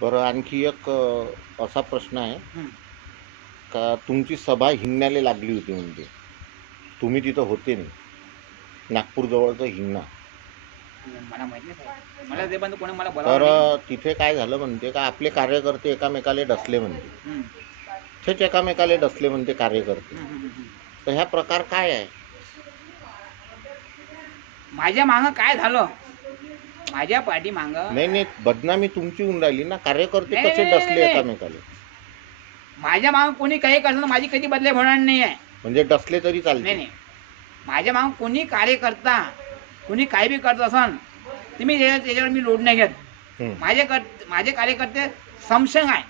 बरं आणखी एक अ, असा प्रश्न आहे हं. का तुमची सभा हिंगण्याला लागली होती म्हणजे तुम्ही तिथं होते नाही नागपूर जवळचं हिंगणा मला माहीत नाही साहेब. मला ते पण कोणी मला तर अ, तिथे काय झालं म्हणते का आपले कार्यकर्ते एकामेकाले डसले म्हणते नाही. हं. तेच एकामेकाले डसले म्हणते कार्यकर्ते हं, हं, हं. तर ह्या प्रकार काय आहे माझ्या मागं काय झालं माझ्या पाठी मागं नाही नाही बदनामी तुमची होऊन राहिली ना. कार्यकर्ते नाही, कसे नाही, डसले नाही, एकामेकाले? माझ्या मागं कोणी काही करताना माझी कधी बदले होणार नाही आहे म्हणजे डसले तरी नाही चालते नाही. माझ्या मागं कोणी कार्यकर्ता कोणी काही बी करत असन तुम्ही त्याच्या- त्याच्यावर मी लोड नाही घेत. हं. माझे कर माझे कार्यकर्ते समसंग आहे.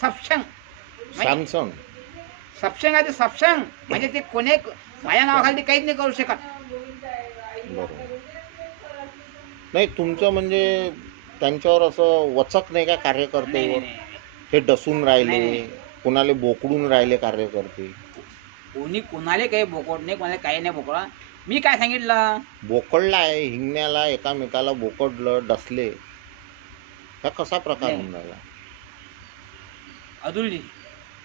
सपशंग. म्हणजे सॅमसंग. सपशंग आहे ते सपशंग. म्हणजे ते कोणी माझ्या नावाखाली ते काहीच नाही करू शकत. नाही तुमचं म्हणजे त्यांच्यावर असं वचक नाही का नाही, नाही, कार्यकर्तेवर नाही. हे डसून राहिले नाही. कोणाला बोकडून राहिले कार्यकर्ते? कोणी कोणाला काही बोकड नाही कोणाला काही नाही बोकडा. मी काय सांगितलं? बोकडला आहे हिंगण्याला एकामेकाला बोकडलं डसले. हा कसा प्रकार. होऊन राहिला? अतुलजी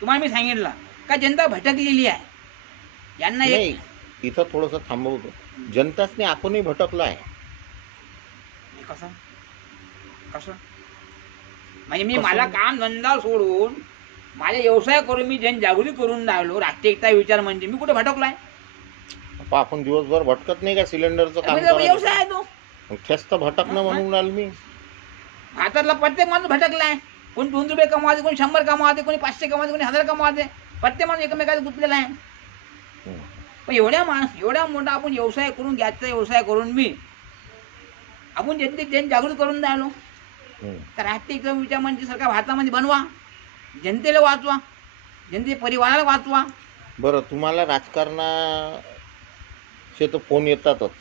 तुम्हाला मी सांगितलं का जनता भटकलेली आहे? यांना नाही इथं थोडंसं थांबवतो. जनताच नाही आपणही भटकलो आहे. कसं? कसं? म्हणजे मी? मला काम धंदा सोडून माझा व्यवसाय करून मी जनजागृती करून राहिलो राष्ट्रीय एकता विचार म्हणजे. मी कुठे भटकलोय? आपण दिवसभर भटकत नाही का सिलेंडरचं काम म्हणजे व्यवसाय आहे तो. मग तेच तर भटकणं म्हणून राहिलो मी. भारतातला प्रत्येक माणूस भटकलाय. कोणी दोन रुपये कमावते कोणी शंभर कमावते कोणी पाचशे कमावते कोणी हजार कमावते. प्रत्येक माणूस एकमेकाला गुंतलेला आहे. पण एवढ्या माणूस एवढा मोठा आपण व्यवसाय करून गॅसचा व्यवसाय करून मी आपण जनते जन जागृत करून राहिलो हं. तर राष्ट्रीय क्रम विचार म्हणजे सरकार भारतामध्ये बनवा जनतेला वाचवा जनते परिवाराला वाचवा. बरं तुम्हाला राजकारणाचे तर फोन येतातच.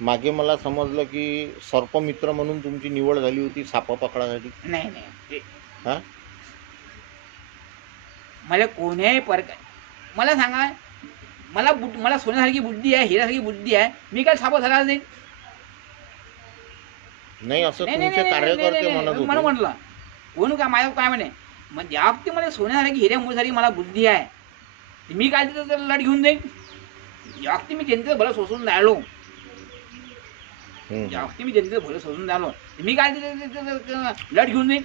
मागे मला समजलं की सर्पमित्र म्हणून तुमची निवड झाली होती सापा पकडासाठी. नाही नाही. हा? मला कोण्याही प्रकार मला सांगा मला बुड मला सोन्यासारखी बुद्धी आहे हिऱ्यासारखी बुद्धी आहे. मी काय सापा झाला नाही? नाही असं नाही, नाही, तुमचे नाही, नाही, कार्यकर्ते नाही, म्हणत नाही, मला होते म्हटलं कोण का माझ्या काय म्हणे? मग ज्या बाबतीत मला सोन्यासारखी हिऱ्या मुळसारखी मला बुद्धी आहे. तर मी काय तिथं त्याला लढ घेऊन जाईन? ज्या बाबतीत मी जनतेचं भलं सोसून राहिलो. हं. ज्या बाबतीत मी जनतेचं भलं सोसून राहिलो. तर मी काय तिथं लढ घेऊन जाईन?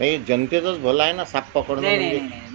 नाही जनतेचंच भलं आहे ना साप पकडणं नाही नाही म्हणजे? नाही नाही.